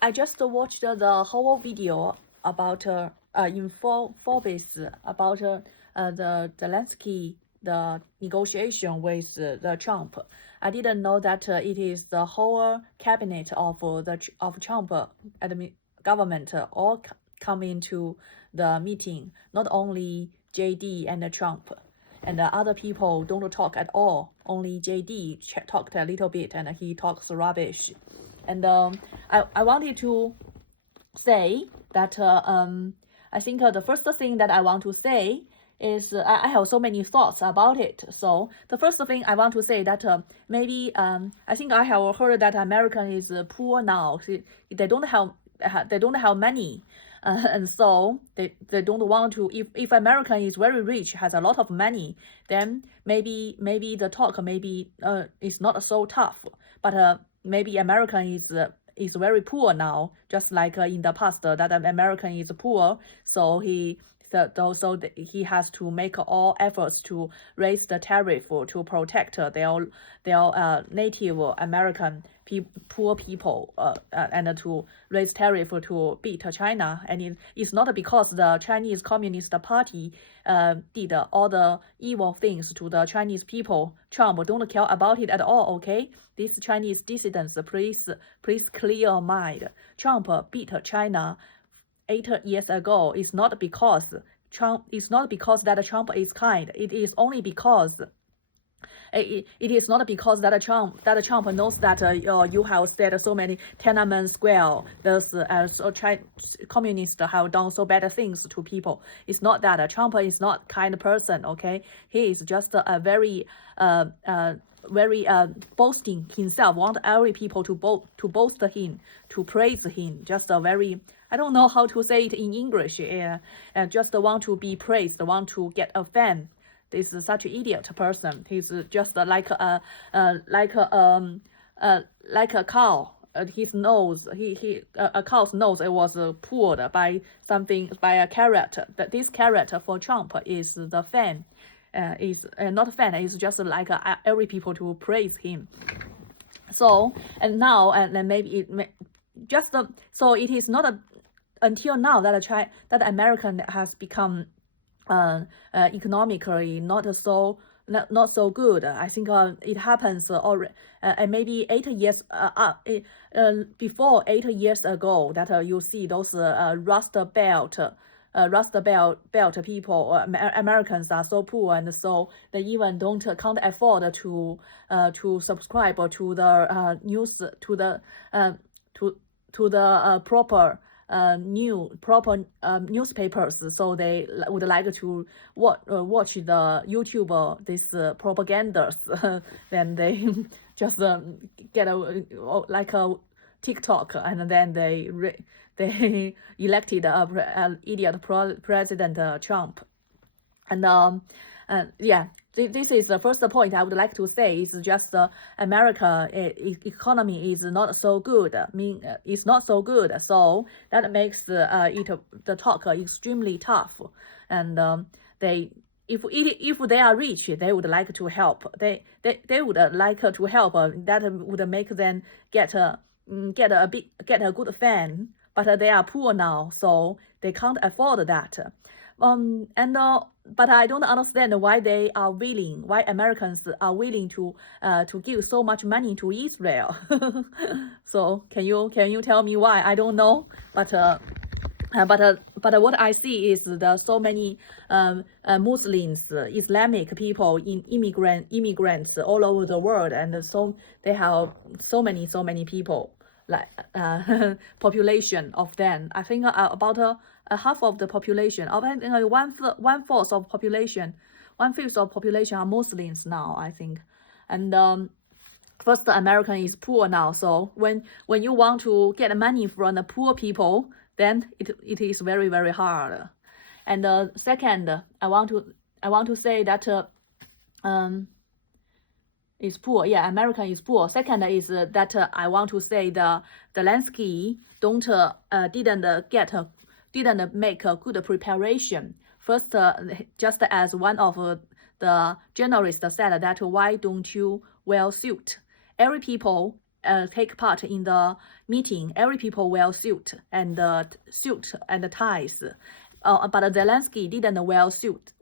I just watched the whole video about in Forbes about the Zelenskyy the negotiation with the Trump. I didn't know that it is the whole cabinet of Trump government all come into the meeting. Not only JD and Trump. And the other people don't talk at all. Only JD talked a little bit, and he talks rubbish. And I wanted to say that I think the first thing that I want to say is I have so many thoughts about it. So the first thing I want to say that maybe I think I have heard that American is poor now. They don't have money. And so they don't want to. If American is very rich, has a lot of money, then maybe the talk maybe is not so tough. But maybe American is very poor now, just like in the past that American is poor, so he has to make all efforts to raise the tariff to protect their Native American poor people and to raise tariff to beat China. And it's not because the Chinese Communist Party did all the evil things to the Chinese people. Trump don't care about it at all, okay? These Chinese dissidents, please clear your mind. Trump beat China 8 years ago. It's not because that Trump is kind. It is only because it is not because that Trump knows that you have said so many Tiananmen Square, those communists have done so bad things to people. It's not that Trump is not kind person. Okay, he is just a very boasting himself, want every people to boast him, to praise him. Just a very, I don't know how to say it in English. Just want to be praised, want to get a fan. This is such an idiot person. He's just like a cow. His nose, a cow's nose, it was pulled by a carrot. That this carrot for Trump is the fan. Is not fan. It's just like every people to praise him. So and now and maybe it just so it is not until now that American has become economically not so good. I think it happens already maybe 8 years before 8 years ago that you see those Rust Belt people, Americans are so poor, and so they even can't afford to subscribe to the news to the proper newspapers. So they would like to watch the YouTube this propagandas. Then they just get like a TikTok, and then they elected idiot President Trump. And yeah, this is the first point I would like to say. Is just America economy is not so good. It's not so good. So that makes the talk extremely tough. And if they are rich, they would like to help. They would like to help. That would make them get a good fan. But they are poor now, so they can't afford that. But I don't understand why why Americans are willing to give so much money to Israel. So can you tell me why? I don't know, but what I see is so many Muslims, Islamic people, immigrants all over the world, and so they have so many people. Like population of them, I think about half of the population, one-fourth of population, 1/5 of population are Muslims now, I think. And first, the American is poor now, so when you want to get money from the poor people, then it is very hard. And second, I want to say that is poor. Yeah, American is poor. Second is that I want to say the Zelenskyy didn't make a good preparation. First, just as one of the journalists said that why don't you wear suit? Every people take part in the meeting, every people wear suit and ties. But Zelensky didn't wear suit,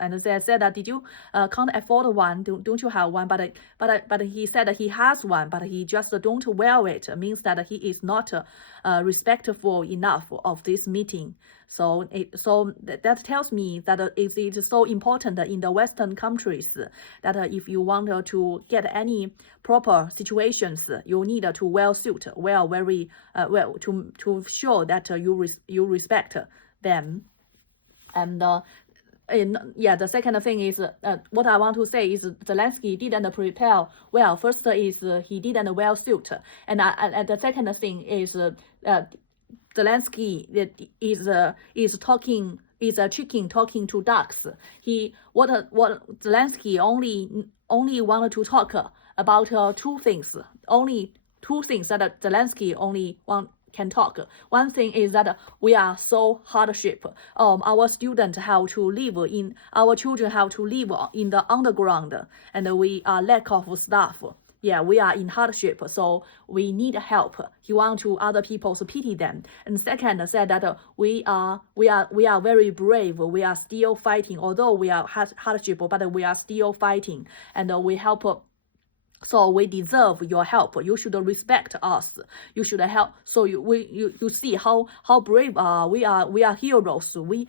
and they said that did you can't afford one? Don't you have one? But he said that he has one, but he just don't wear it. It means that he is not respectful enough of this meeting. So that tells me that it is so important in the Western countries that if you want to get any proper situations, you need to wear suit, wear very well to show that you respect them. And the second thing is what I want to say is Zelensky didn't prepare well. First is he didn't wear suit, and the second thing is Zelensky is talking. Is a chicken talking to ducks. What Zelensky only wanted to talk about two things. Only two things that Zelensky only can talk. One thing is that we are so hardship. Our students have to live in, our children have to live in the underground, and we are lack of staff. Yeah, we are in hardship, so we need help. He wants to other people to pity them. And second, said that we are very brave. We are still fighting, although we are hardship, but we are still fighting, and we help. So we deserve your help. You should respect us. You should help. So you see how brave we are. We are heroes. You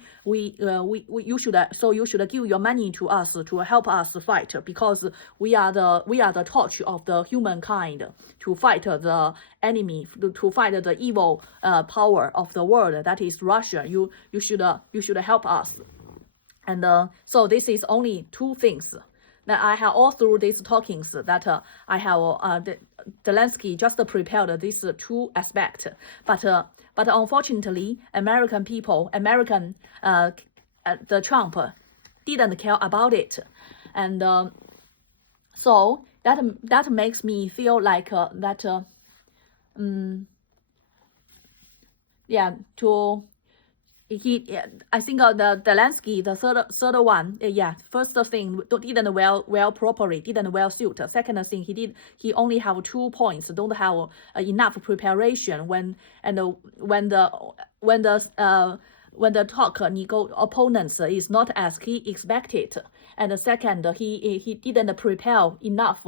should give your money to us to help us fight, because we are the torch of the humankind to fight the enemy, to fight the evil power of the world, that is Russia. You should help us. And so this is only two things that I have all through these talkings that I have Zelensky just prepared these two aspects, but unfortunately the Trump didn't care about it, and so that makes me feel like I think the Zelensky, the third one, first thing didn't wear properly, didn't wear suit. Second thing, he only have 2 points, don't have enough preparation when the talk opponents is not as he expected. And second, he didn't prepare enough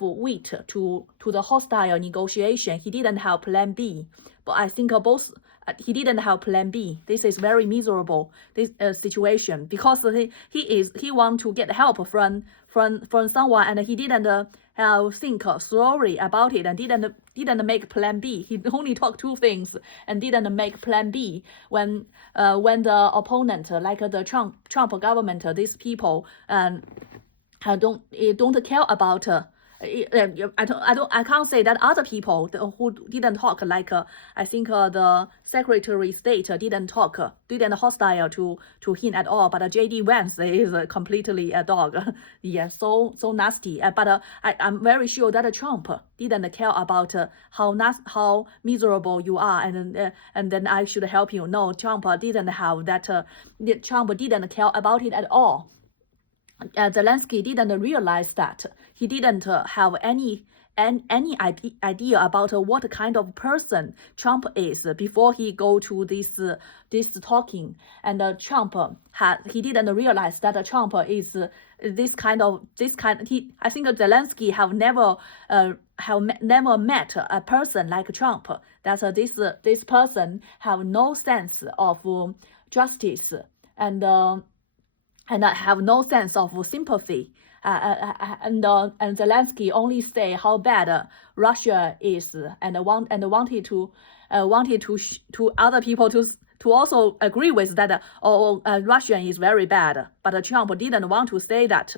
weight to the hostile negotiation. He didn't have plan B. But I think both. He didn't have plan B. This is very miserable situation, because he want to get help from someone, and he didn't think thoroughly about it, and didn't make plan B. He only talked two things and didn't make plan B when the opponent, like the Trump government, these people don't care about. I can't say that other people who didn't talk, like I think the Secretary of State didn't hostile to him at all, but J.D. Vance is completely a dog. Yeah, so nasty. But I'm very sure that Trump didn't care about how miserable you are, and then I should help you. No, Trump didn't have that. Trump didn't care about it at all. Zelensky didn't realize that. He didn't have any idea about what kind of person Trump is before he go to this talking. And Trump he didn't realize that Trump is this kind. I think Zelensky have never met a person like Trump. That this person have no sense of justice and have no sense of sympathy. And Zelensky only say how bad Russia is, and wanted to other people to also agree with that. Russia is very bad, but Trump didn't want to say that.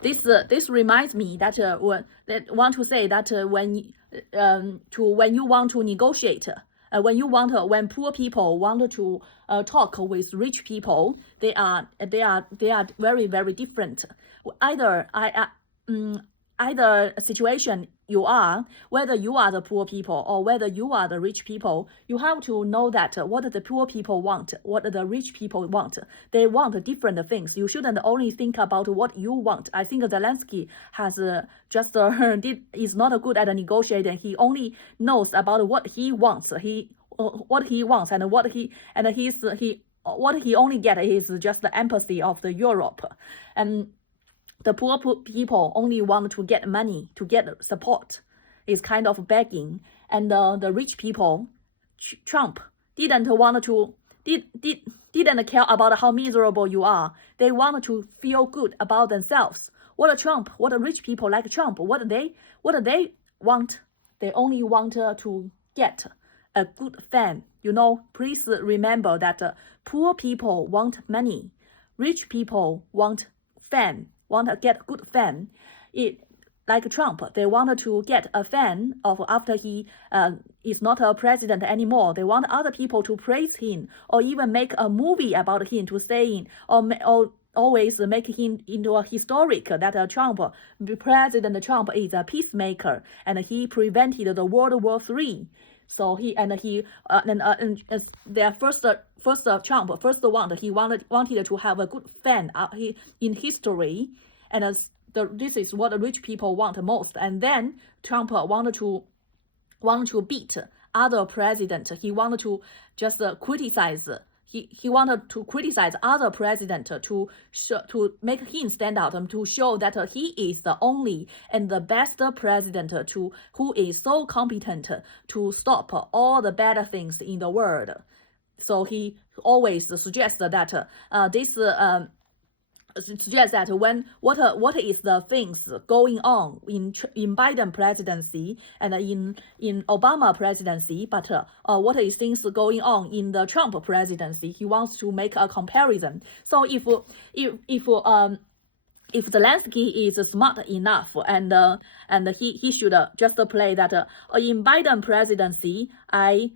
This reminds me that when you want to negotiate. When poor people want to talk with rich people, they are very, very different. Either either situation you are, whether you are the poor people or whether you are the rich people, you have to know that what the poor people want, what the rich people want. They want different things. You shouldn't only think about what you want. I think Zelenskyy has is not good at negotiating. He only knows about what he wants. What he wants and what he only get is just the empathy of the Europe. And the poor people only want to get money, to get support. It's kind of begging. And the rich people, Trump didn't care about how miserable you are. They want to feel good about themselves. What the rich people like Trump, what they want? They only want to get a good fan. Please remember that poor people want money, rich people want fan. Want to get good fan. Like Trump, they wanted to get a fan of after he is not a president anymore. They want other people to praise him or even make a movie about him to say or always make him into a historic that President Trump is a peacemaker and he prevented the World War III. So their first Trump one, he wanted to have a good fan in history, and this is what the rich people want most. And then Trump wanted to beat other presidents. He wanted to just criticize. He wanted to criticize other presidents to make him stand out and to show that he is the only and the best president who is so competent to stop all the bad things in the world. So he always suggests that when what is the things going on in Biden presidency and in Obama presidency, but what is things going on in the Trump presidency? He wants to make a comparison. So if Zelenskyy is smart enough and he should just play that in Biden presidency I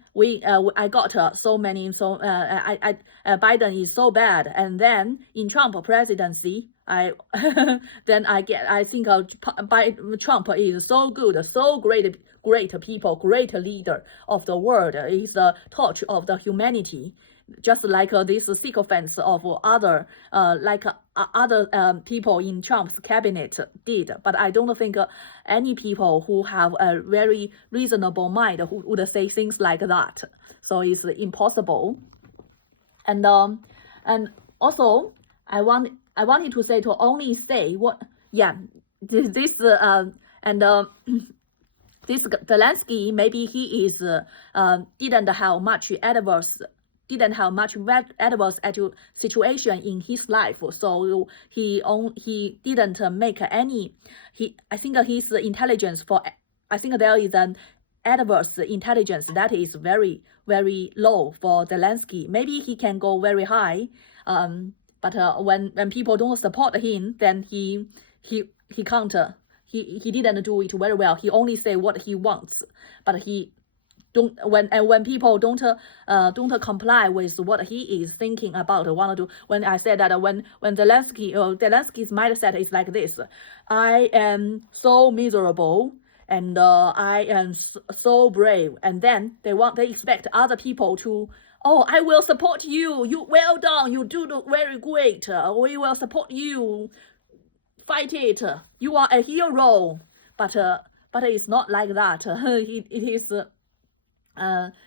got so many Biden is so bad, and then in Trump presidency I think Trump is so good, so great people, great leader of the world, is the torch of the humanity. Just like this sycophants of other people in Trump's cabinet did. But I don't think any people who have a very reasonable mind who would say things like that. So it's impossible. And also I wanted to say to only say what this Zelenskyy, maybe he is didn't have much adverse situation in his life, so he didn't make any. I think his intelligence I think there is an adverse intelligence that is very, very low for Zelenskyy. Maybe he can go very high, but when people don't support him, then he can't. He didn't do it very well. He only say what he wants, but when people don't comply with what he is thinking about, when I said that when Zelensky's mindset is like this, I am so miserable and I am so brave, and then they expect other people to, I will support you. You well done. You do very great. We will support you. Fight it. You are a hero. But it's not like that. It is.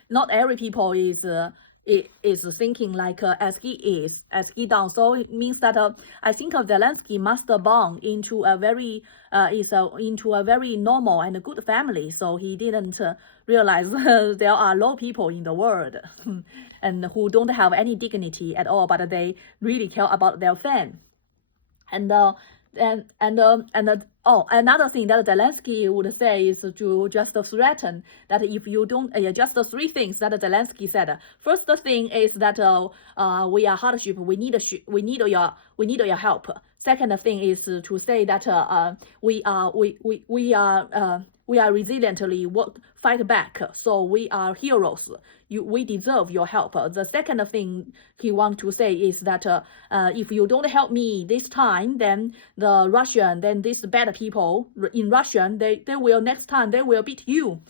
Not every people is thinking like as he done. So it means that I think Zelenskyy must born into a very normal and good family. So he didn't realize there are low people in the world and who don't have any dignity at all, but they really care about their fan. Another thing that Zelenskyy would say is to just threaten that if you don't, just three things that Zelenskyy said. First thing is that we are hardship. We need your help. second thing is to say that we are resiliently fight back. So we are heroes. We deserve your help. The second thing he wants to say is that if you don't help me this time, then these bad people in Russian, they will next time they will beat you.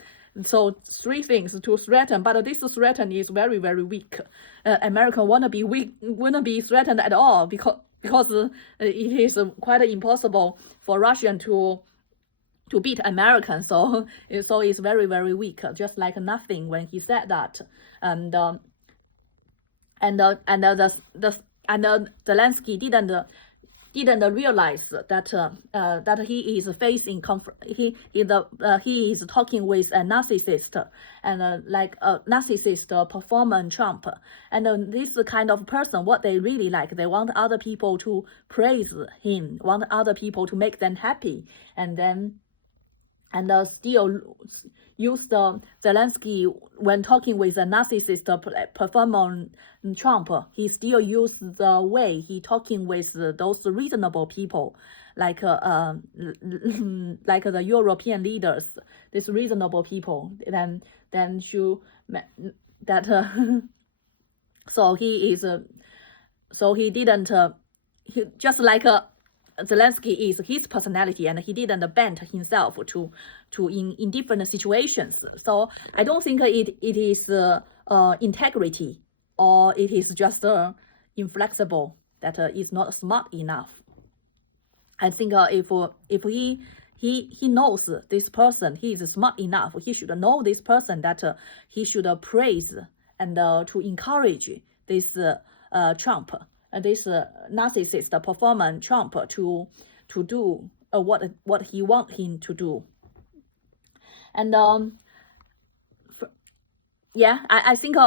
So three things to threaten, but this threaten is very, very weak. American wanna be threatened at all because it is quite impossible for Russian to beat Americans. So it's very, very weak, just like nothing when he said that. And Zelenskyy didn't realize that he is facing he is talking with a narcissist, and like a narcissist performer Trump. And this kind of person, what they really like, they want other people to praise him, want other people to make them happy, and still use the Zelenskyy when talking with a narcissist performer Trump. He still use the way he talking with those reasonable people, like the European leaders, these reasonable people. Then should that so he is so he didn't he just like Zelenskyy is his personality, and he didn't bend himself to in different situations. So I don't think it is integrity, or it is just inflexible, that is not smart enough. I think if he knows this person, he is smart enough, he should know this person, that he should praise and to encourage this Trump, this narcissist performer Trump to do what he want him to do. And yeah, I think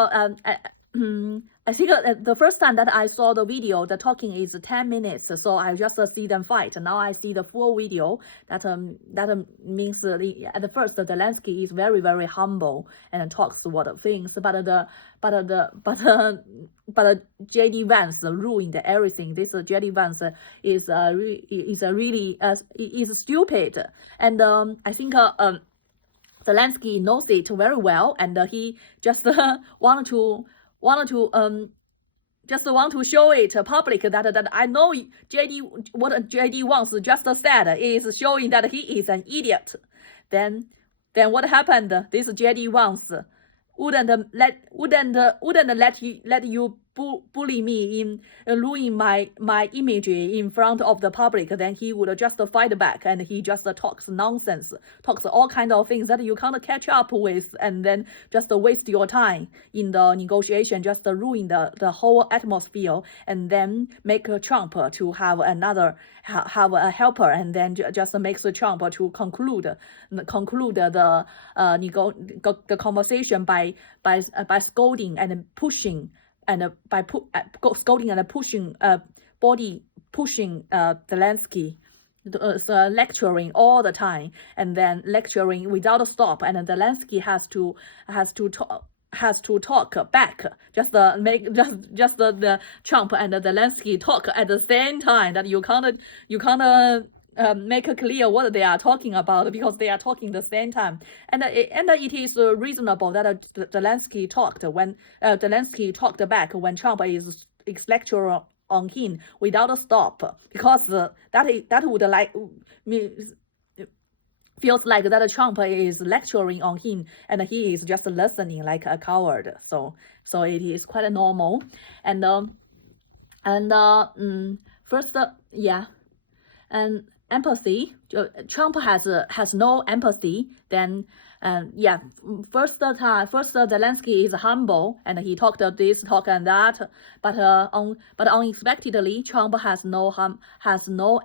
I think the first time that I saw the video, the talking is 10 minutes, so I just see them fight. Now I see the full video. That means at the first Zelenskyy is very, very humble and talks what things, but JD Vance ruined everything. This JD Vance is really stupid, and I think Zelenskyy knows it very well, and he just want to show it public that I know what JD wants just said is showing that he is an idiot. Then what happened? This JD wants wouldn't let you bully me in ruin my image in front of the public. Then he would just fight back, and he just talks nonsense, talks all kind of things that you can't catch up with, and then just waste your time in the negotiation, just ruin the whole atmosphere, and then make Trump to have a helper, and then just makes Trump to conclude the conversation by scolding and pushing, and by scolding and pushing Zelenskyy, lecturing all the time, and then lecturing without stop, and Zelenskyy has to talk back, just the Trump and Zelenskyy talk at the same time, that you can't make it clear what they are talking about, because they are talking the same time, and it is reasonable that Zelenskyy talked back when Trump is lecturing on him without stop, because that would feels like that Trump is lecturing on him, and he is just listening like a coward. So it is quite normal, and first, yeah, and empathy. Trump has no empathy. Then yeah, first Zelenskyy is humble, and he talked this, talk and that, but unexpectedly Trump has no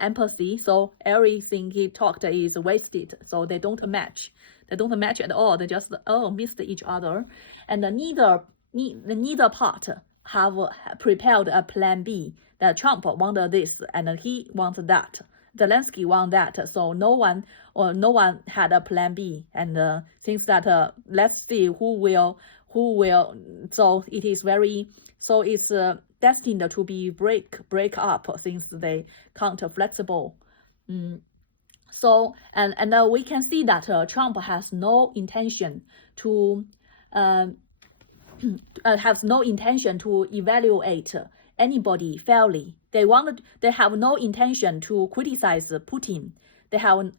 empathy. So everything he talked is wasted. So they don't match. They don't match at all. They just missed each other, and neither part have prepared a plan B. That Trump wanted this, and he wanted that. Zelenskyy want that, so no one had a plan B, and thinks that let's see who will. So it is very, so it's destined to be break up since they can't flexible. So and we can see that Trump has no intention to evaluate anybody fairly. They have no intention to criticize Putin. They have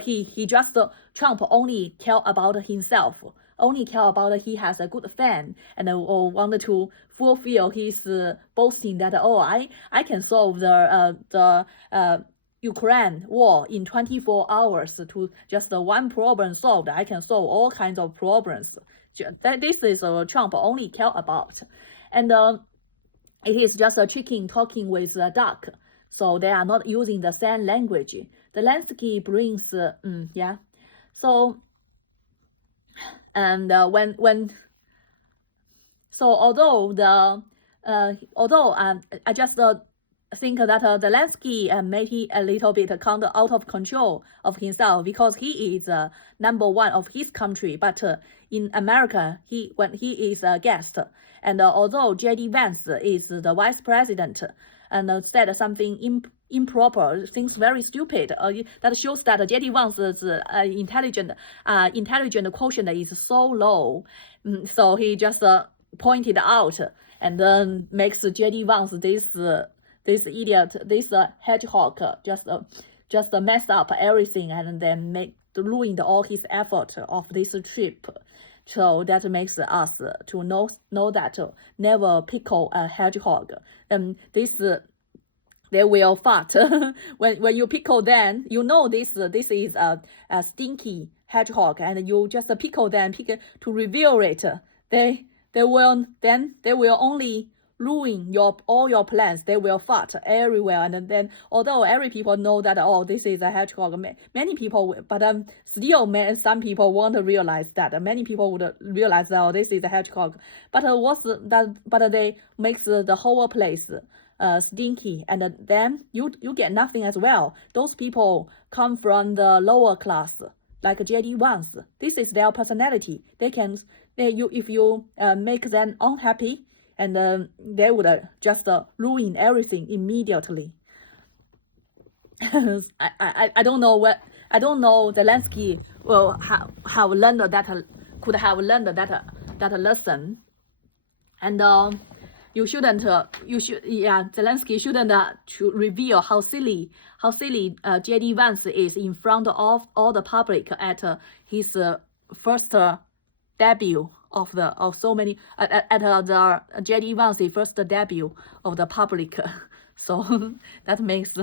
he just Trump only care about himself, only care about he has a good fan, and wanted to fulfill his boasting that I can solve the Ukraine war in 24 hours to just one problem solved. I can solve all kinds of problems. This is Trump only care about, and it is just a chicken talking with a duck. So they are not using the same language. Zelenskyy brings So and although I just think that Zelenskyy made he a little bit kind of out of control of himself because he is number one of his country, but in America when he is a guest, and although J.D. Vance is the vice president and said something improper, things very stupid, that shows that J.D. Vance's intelligent quotient is so low, so he just pointed out and then makes J.D. Vance this idiot, this hedgehog, just mess up everything and then ruined all his effort of this trip. So that makes us to know that never pickle a hedgehog. They will fart. when you pickle them, you know this is a stinky hedgehog, and you just pickle them to reveal it. They will only ruin all your plans. They will fart everywhere, and then although every people know that this is a hedgehog, many people, but still some people won't realize that. Many people would realize that this is a hedgehog, but but they makes the whole place stinky, and then you get nothing as well. Those people come from the lower class, like J.D. Vance. This is their personality. If you make them unhappy, and they would just ruin everything immediately. I don't know Zelenskyy will have learned that, could have learned that lesson, and Zelenskyy shouldn't to reveal how silly J.D. Vance is in front of all the public at his first debut of so many at the J.D. Vance first debut of the public. So that makes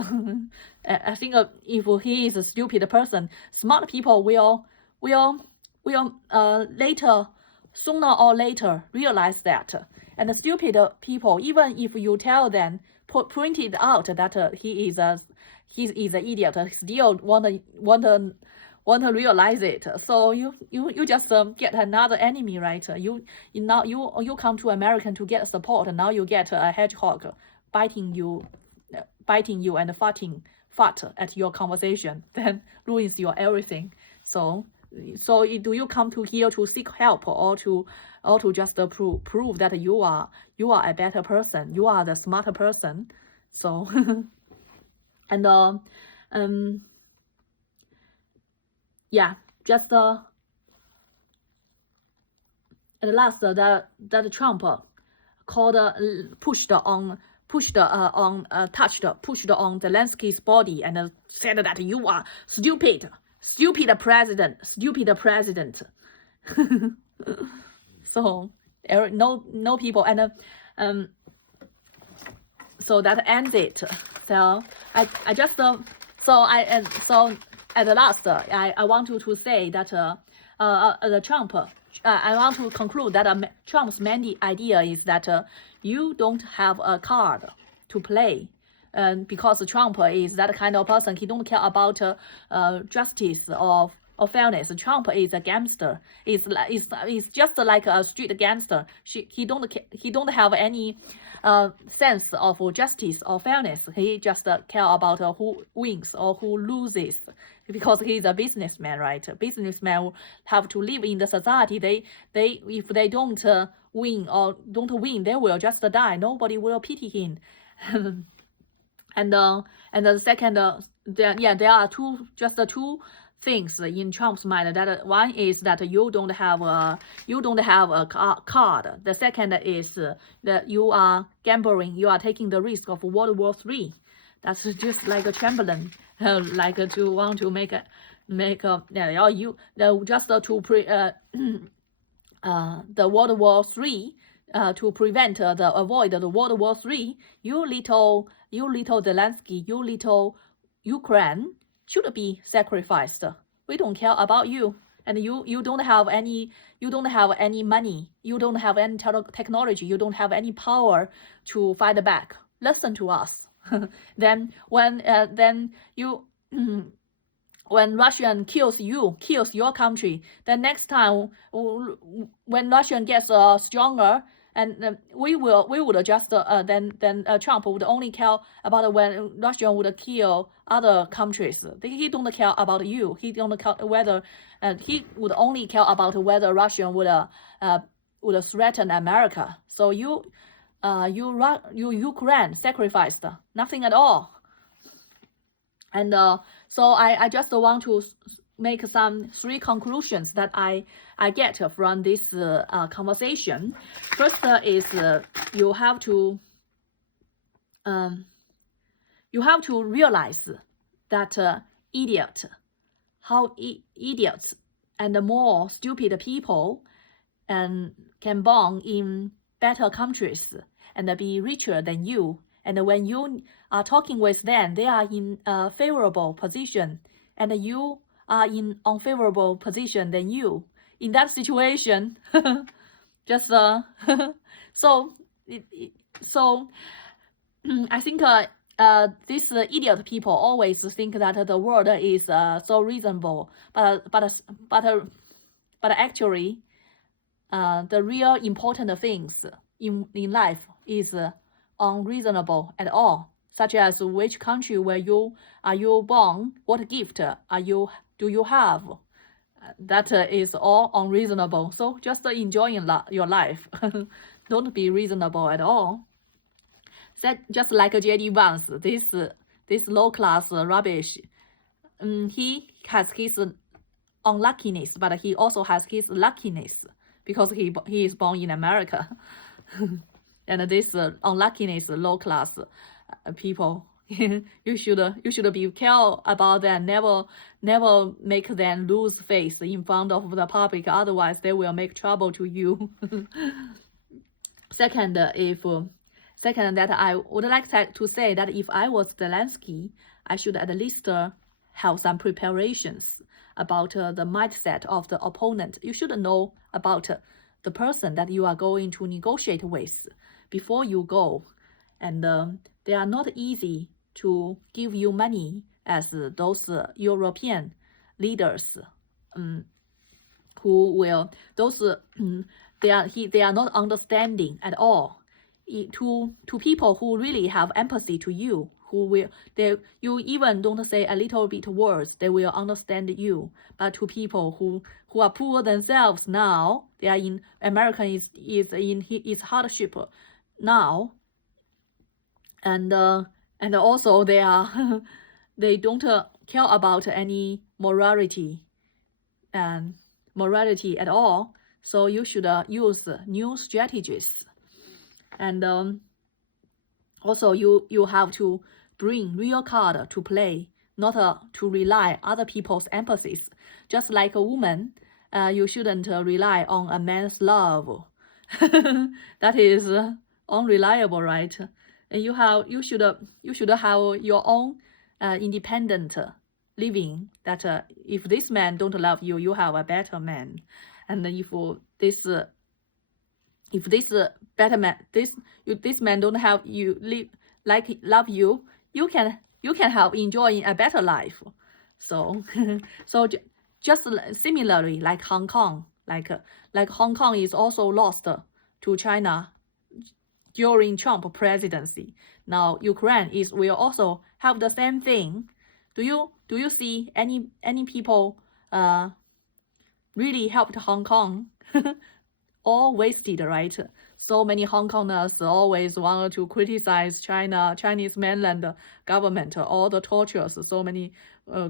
I think if he is a stupid person, smart people will later, sooner or later, realize that. And the stupid people, even if you tell them, point it out that he is an idiot, still want to realize it. So you just get another enemy, right? You come to America to get support, and now you get a hedgehog biting you and fart at your conversation, then ruins your everything. So do you come to here to seek help, or to just prove that you are a better person, you are the smarter person? So and just at last that Trump called pushed on Zelensky's body and said that you are stupid president. So no people, and so that ends it. So I just so at the last I want to say that the Trump. I want to conclude that Trump's main idea is that you don't have a card to play, because Trump is that kind of person. He don't care about justice or fairness. Trump is a gangster. Is just like a street gangster. He don't have any sense of justice or fairness. He just care about who wins or who loses. because he's a businessman, right? Businessmen have to live in the society. They if they don't win or don't win, they will just die. Nobody will pity him. And the second, there are two things in Trump's mind. That one is that you don't have a card. The second is that you are gambling. You are taking the risk of World War III. That's just like a trampoline, like to want to make the World War III. To prevent avoid the World War III, you little Zelensky, you little Ukraine should be sacrificed. We don't care about you, and you don't have any money, you don't have any technology, you don't have any power to fight back. Listen to us. Then when when Russian kills your country, then next time when Russian gets stronger, and we would just then Trump would only care about when Russia would kill other countries. He don't care about you. He don't care whether he would only care about whether Russia would threaten America. So you Ukraine sacrificed nothing at all. And so I just want to make some three conclusions that I get from this conversation. First is you have to realize that idiots and more stupid people and can born in better countries and be richer than you. And when you are talking with them, they are in a favorable position, and you are in unfavorable position than you. In that situation, just so I think these idiot people always think that the world is so reasonable, but actually, the real important things in life is unreasonable at all, such as which country are you born, what gift do you have. That is all unreasonable. So just enjoying your life. Don't be reasonable at all. Just like JD Vance, this low class rubbish. He has his unluckiness, but he also has his luckiness because he is born in America. And this unluckiness, low class people, you should be careful about them. Never make them lose face in front of the public. Otherwise, they will make trouble to you. Second, that I would like to say that if I was Zelensky, I should at least have some preparations about the mindset of the opponent. You should know about the person that you are going to negotiate with before you go, and they are not easy to give you money as those European leaders who will they are not understanding at all to people who really have empathy to you, you even don't say a little bit words, they will understand you. But to people who are poor themselves now, they are in America is in his hardship now, and also they are they don't care about any morality at all. So you should use new strategies, and also you have to bring real card to play, not to rely other people's empathies. Just like a woman, you shouldn't rely on a man's love. That is unreliable, right? And you should have your own independent living. That if this man don't love you, you have a better man. And if this better man, this man don't have you love you, you can have enjoying a better life. So just similarly like Hong Kong, like Hong Kong is also lost to China during Trump presidency. Now Ukraine will also have the same thing. Do do you see any people really helped Hong Kong? All wasted, right? So many Hong Kongers always wanted to criticize Chinese mainland government, all the tortures, so many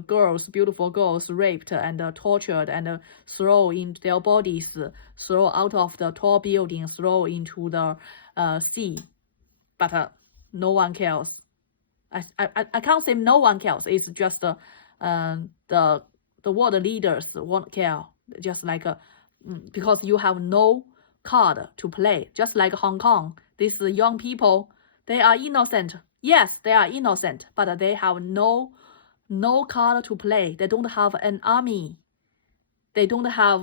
girls, beautiful girls, raped and tortured and thrown in their bodies, thrown out of the tall buildings, thrown into the sea. But no one cares. I can't say no one cares. It's just the world leaders won't care. Just like because you have no card to play. Just like Hong Kong, these young people, they are innocent. Yes, they are innocent, but they have no card to play. They don't have an army. They don't have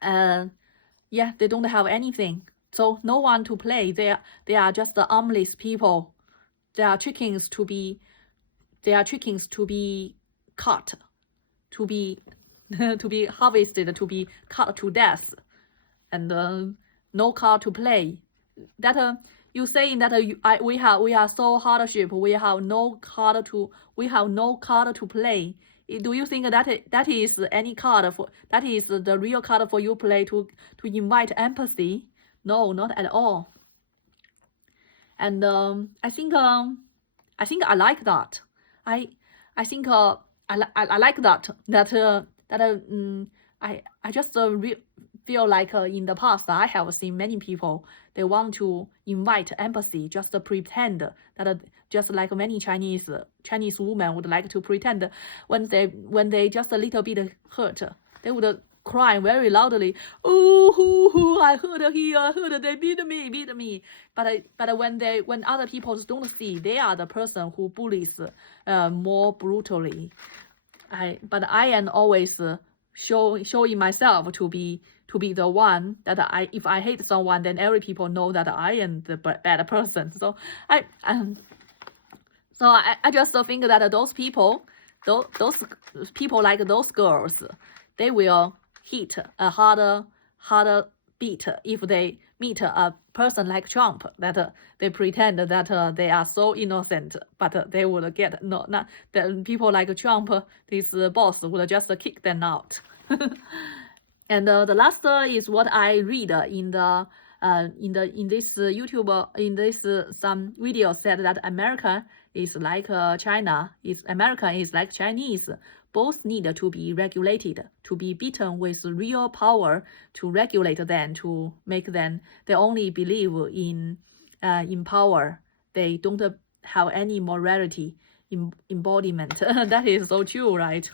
they don't have anything. So no one to play. They are just the armless people. They are chickens to be cut, to be to be harvested, to be cut to death, and no card to play. That you saying that we are so hardship. We have no card to play. Do you think that is any card for that is the real card for you play to invite empathy? No, not at all. And I think I like that. I think I like that I just feel like in the past I have seen many people, they want to invite empathy, just pretend that just like many Chinese women would like to pretend when they just a little bit hurt, they would cry very loudly. Oh, I hurt here, hurt, they beat me. But when other people don't see, they are the person who bullies more brutally. But I am always showing myself to be the one that if I hate someone, then every people know that I am the bad person. So I just think that those people like those girls, they will hit a harder beat if they meet a person like Trump, that they pretend that they are so innocent, but they would get not the people like Trump, this boss would just kick them out. And the last is what I read in this YouTube, in this some videos said that America is like China, America is like Chinese. Both need to be regulated, to be beaten with real power to regulate them, to make them, they only believe in power. They don't have any morality embodiment. That is so true, right?